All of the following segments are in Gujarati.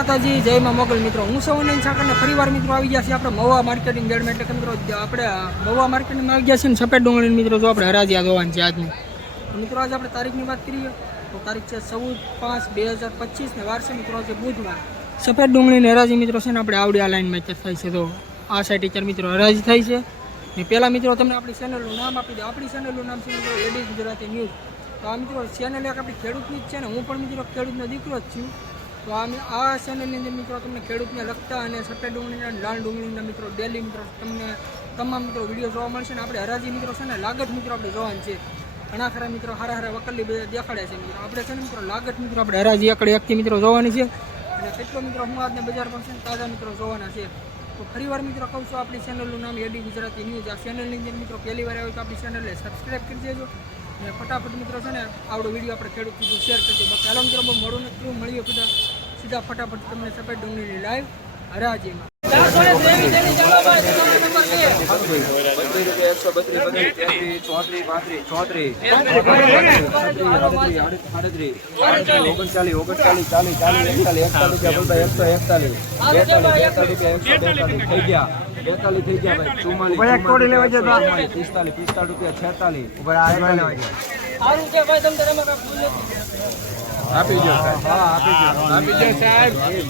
માતાજી જય માં મોગલ મિત્રો. હું સૌનંદ સાકરને ફરીવાર મિત્રો આવી ગયા છે આપણે મહુવા માર્કેટિંગ કે મિત્રો આપણે મહુવા માર્કેટિંગમાં આવી ગયા છે ને સફેદ ડુંગળી મિત્રો જો આપણે હરાજીયા જોવાની છે આજની. મિત્રો આજે આપણે તારીખની વાત કરીએ. તો તારીખ છે ચૌદ પાંચ બે હજાર પચીસ ને વાર મિત્રો આજે બુધવાર. સફેદ ડુંગળીની હરાજી મિત્રો છે ને આપણે આવડી આ લાઈનમાં અત્યારે થાય છે. તો આ સાઈડ ટીચર મિત્રો હરાજી થાય છે. ને પહેલાં મિત્રો તમને આપણી ચેનલનું નામ આપી દે. આપણી ચેનલનું નામ છે મિત્રો લેડીઝ ગુજરાતી ન્યૂઝ તો આ મિત્રો ચેનલ એક આપણી ખેડૂતની જ છે ને હું પણ મિત્રો ખેડૂતનો દીકરો જ છું. તો આમ આ ચેનલની અંદર મિત્રો તમને ખેડૂતને લગતા અને સફેદ ડુંગળીના લાલ ડુંગળીના મિત્રો ડેલી મિત્રો તમને તમામ મિત્રો વીડિયો જોવા મળશે ને આપણે હરાજી મિત્રો છે ને, લાગત મિત્રો આપણે જોવાનું છે. ઘણા ખરા મિત્રો હારા હારા વકલી બધા દેખાડે છે મિત્રો. આપણે છે ને મિત્રો લાગત મિત્રો આપણે હરાજી એકડે એકથી મિત્રો જોવાની છે. અને કેટલો મિત્રો હું આજને બજાર પર છે તાજા મિત્રો જોવાના છે. તો ફરીવાર મિત્રો કહું છું, આપણી ચેનલનું નામ એડી ગુજરાતી ન્યૂઝ આ ચેનલની અંદર મિત્રો પહેલી વાર આવ્યો તો આપણી ચેનલને સબસ્ક્રાઈબ કરી દેજો. અને ફટાફટ મિત્રો છે ને, આવડો વીડિયો આપણે ખેડૂત શેર કરજો. બાકી હાલો મિત્રો, બહુ મોડું નથી. મળીએ બધા. સીધા ફટાફટ તમને સફેદ ડુંગળીની લાઈવ હરાજીમાં. એકસો બત્રીસ ચોત્રીસ પાંત્રીસ ચોત્રીસ ઓગણચાલીસ ઓગણચાલીસ ચાલીસ ચાલીસ એકતાલીસ એકતાલીસ રૂપિયા એકસો એકતાલીસ બેતાલીસ બેતાલીસ રૂપિયા એકસો બેતાલીસ થઈ ગયા બેતાલીસ થઈ ગયા ભાઈ ચુમ્માલીસ પિસ્તાલીસ પિસ્તાલીસ રૂપિયા છેતાલીસ સારું છે ભાઈ તમને આપી દો હા આપી દો આપી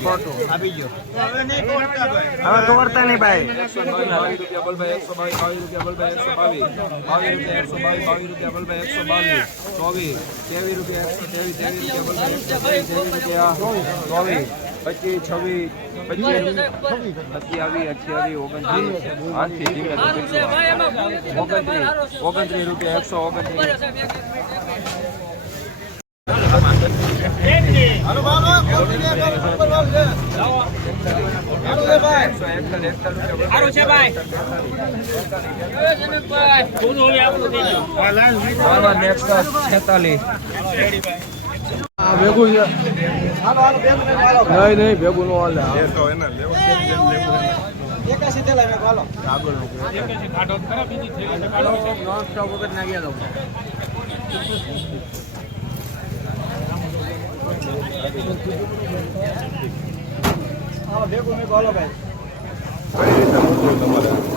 ફોટો સાહેબ. આપી જો હવે તો વર્તા નહીં ભાઈ. એકસો બાવીસ રૂપિયા બોલભાઈ એકસો બાવીસ બાવીસ રૂપિયા રૂપિયા રૂપિયા ચોવીસ. ત્રેવીસ રૂપિયા એકસો ત્રેવીસ ત્રેવીસ રૂપિયા રૂપિયા. ચોવીસ. પચીસ છવ્વીસ પચીસ. સત્યાવીસ અઠ્યાવીસ ઓગણત્રીસ. આઠથી ધીમે ઓગણત્રીસ ઓગણત્રીસ રૂપિયા એકસો ઓગણત્રીસ એકસો એકતાલીસ એકતાલીસ રૂપિયા બાવન એકસો છેતાલીસ ભેગું છે નહીં નહીં ભેગું નો હાલે એકાસી થેલા મેં હાલો ભેગું મેં હાલો ભાઈ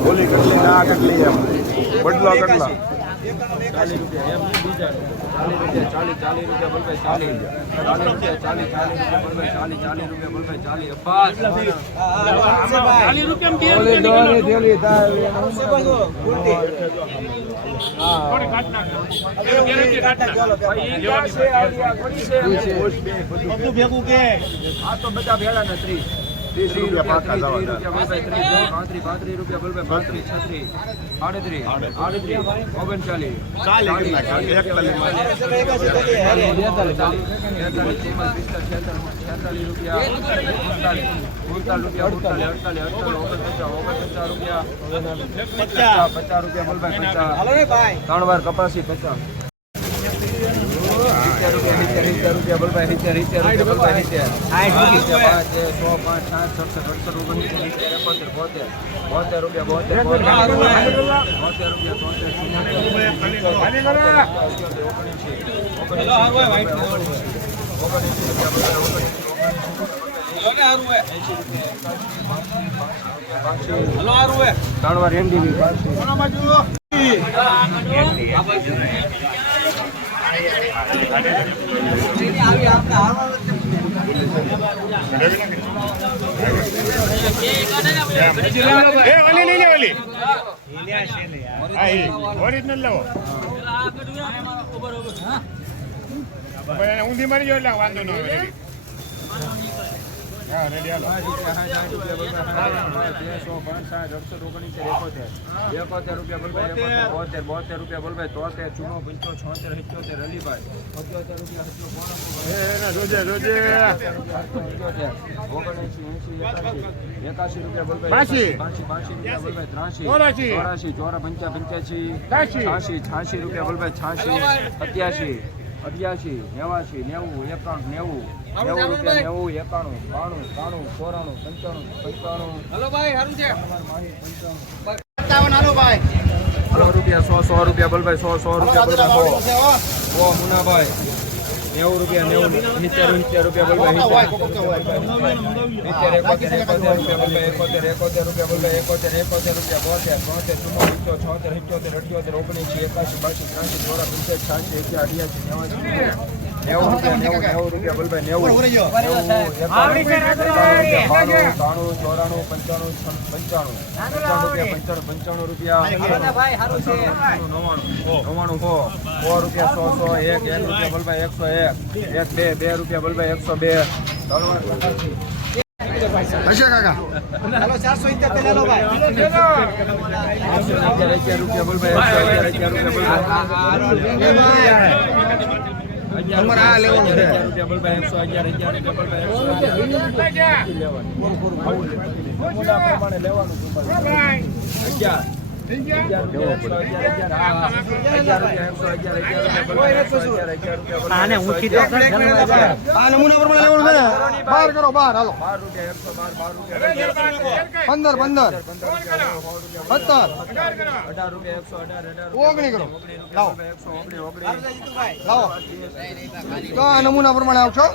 બોલી કેટલી ના કેટલી એમ બદલો કેટલા ચાલીસ રૂપિયા એમ ચાલીસ રૂપિયા ચાલીસ ચાલીસ રૂપિયા બોલભાઈ ચાલીસ ચાલીસ ચાલીસ ચાલીસ રૂપિયા બોલભાઈ ચાલીસ ચાલીસ રૂપિયા બોલભાઈ ચાલીસ ચાલીસ રૂપિયા થાય બધું ભેગું કે? આ તો બધા ભેળા ને ત્રીસ. ત્રીસ રૂપિયા પાકા પાંત્રીસ પાંત્રીસ રૂપિયા બોલભાઈ પાંત્રીસ છત્રીસ. આડત્રીસ આડત્રીસ. ઓગણચાલીસ. છેતાલીસ રૂપિયા ઉડતાલીસ રૂપિયા ઉડતાલીસ અડતાલીસ અડતાલીસ. રૂપિયા. પચાસ પચાસ રૂપિયા બોલભાઈ પચાસ. ત્રણ વાર કપાસી પચાસ. સિત્તેર રૂપિયા સિત્તેર રૂપિયા બોલભાઈ સિત્તેર સિત્તેર રૂપિયા બોલભાઈ સિત્તેર. છ, સો પાંચ સાત સડસઠ અડસઠ એકોતેર બોતેર. બોતેર રૂપિયા બોતેર બોતેર રૂપિયા ત્રણ વાર ઓલી લઈ લે ઓલી હા એ ઓરિજિનલ લેવો ઊંધી મરી જો એટલે વાંધો ન હા રેડી એકોતેર. રૂપિયા બોલભાઈ બોતેર. બોતેર રૂપિયા બોલભાઈ તોતેર ચુનો પંચો છોતેર સિત્યોતેર અલીભાઈ. પંચોતેર રૂપિયા બોલભાઈ રૂપિયા ત્રાસી. ચોરાસી. ચોરાસી ચોરા પંચા પંચ્યાસી. છ્યાસી છ્યાસી રૂપિયા બોલભાઈ છ્યાસી સત્યાસી અઠ્યાસી નેવાસી નેવું એકાણું નેવું. નેવું રૂપિયા નેવું એકાણું બાણું બાણું ચોરાણું પંચાણું પંચાણું. હલો ભાઈ સારું છે. સો રૂપિયા સો સો રૂપિયા બલભાઈ સો સો રૂપિયા બોલભાઈ સો. મુનાભાઈ. નેવું રૂપિયા નેવું સિત્તેર સિત્તેર રૂપિયા સિત્તેર એકોતેર એકોતેર રૂપિયા બોલભાઈ એકોતેર એકોતેર રૂપિયા બોલભાઈ એકોતેર એકોતેર રૂપિયા બોતેર તોતેર ચુમ્મો પંચો છોતેર સિત્તોતેર અઠ્યોતેર ઓગણીસી એકાસી બાસી ત્રાસી ચોરા પંચાયત છાસી એસી અઠ્યાસી નેવાસી. નેવું રૂપિયા નેવું રૂપિયા બોલભાઈ નેવું. બાણું, ચોરાણું પંચાણું પંચાણું. પંચાણું રૂપિયા પંચાણું પંચાણું રૂપિયા. નવ્વાણું નવ્વાણું સો સો રૂપિયા સો સો એક એક રૂપિયા બોલભાઈ એકસો એક. એક બે બે રૂપિયા બોલભાઈ એકસો બે. હશે કાકા. એકસો અગિયાર અગિયાર રૂપિયા અગિયાર રૂપિયા બોલભાઈ. નમૂના પ્રમાણે લેવાનું રૂપિયા એકસો અગિયાર અગિયાર હા અગિયાર એકસો અગિયાર અગિયાર રૂપિયા અગિયાર અગિયાર રૂપિયા બોલભાઈ આ નમૂના પ્રમાણે લેવાનું છે. બાર કરો બાર હાલો. બાર રૂપિયા એકસો બાર બાર રૂપિયા પંદર પંદર. પંદર રૂપિયા સો રૂપિયા સત્તર. અઢાર રૂપિયા એકસો અઢાર અઢાર ઓગણી કરો. ઓગણી રૂપિયા એકસો ઓગણી ઓગણી લાવો. તો આ નમૂના પ્રમાણે આવશો.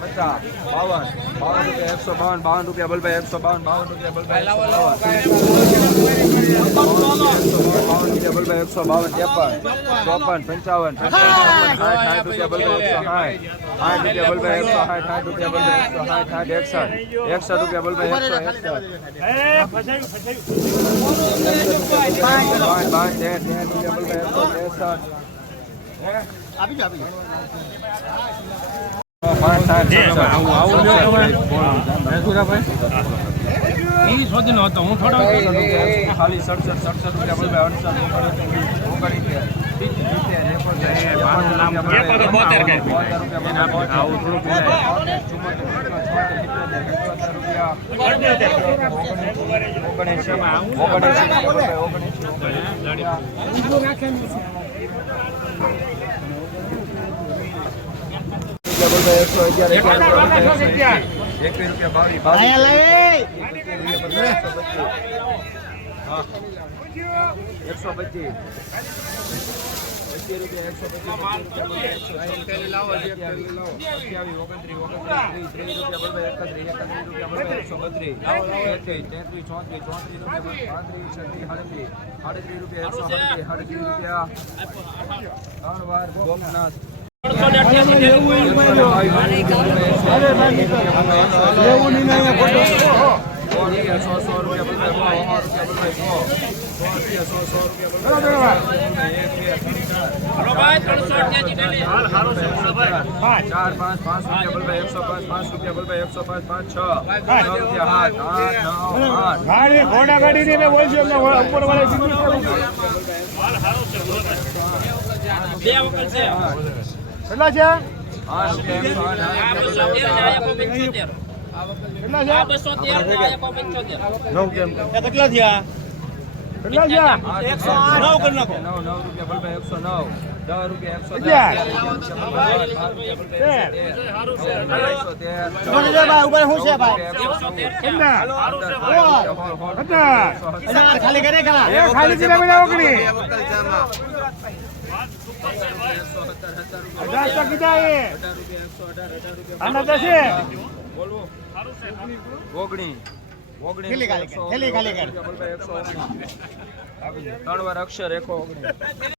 પચાસ બાવન બાવન રૂપિયા એકસો બાવન બાવન રૂપિયા બલભાઈ એકસો બાવન બાવન રૂપિયા બલભાઈ એકસો બાવન ત્રેપન ચોપન પંચાવન સાઠ રૂપિયા બલભાઈ એકસો સાઠ રૂપિયા બલભાઈ એકસો સાઠ રૂપિયા બલભાઈ એકસો સાઠ સાઠ એકસઠ એકસઠ રૂપિયા બલભાઈ એકસો એકસઠ પાંચ પાંચ રૂપિયા બલભાઈ એકસો ત્રેસઠ આપી આપી હું થોડો ખાલી સડસઠ સડસઠ રૂપિયા બોલભાઈ અડસઠ ઓગણીસ એકસો અગિયાર એકવીસ રૂપિયા બાવીસ એકસો પચીસ રૂપિયા રૂપિયા રૂપિયા રૂપિયા રૂપિયા રૂપિયા ત્રણ વાર ગોપનાથ ચાર પાંચ પાંચ રૂપિયા એકસો પાંચ પાંચ રૂપિયા બોલભાઈ એકસો પાંચ પાંચ છ રૂપિયા બે વખત છે. કેટલા છે? એકસો કેટલા નવ કેમ? થયા કેટલા થયા? એકસો નવ કરી નાખો. નવ નવ રૂપિયા બોલભાઈ એકસો નવ દસ રૂપિયા એકસો દસ અગિયાર. એકસો તેર કેટલા કેટલા ખાલી કરે ખાલી કરે ઓગણી હજાર કીધા એ? આના તો છે ઓગણી ઓગણી ઓગણી ત્રણ વાર અક્ષર એકો ઓગણી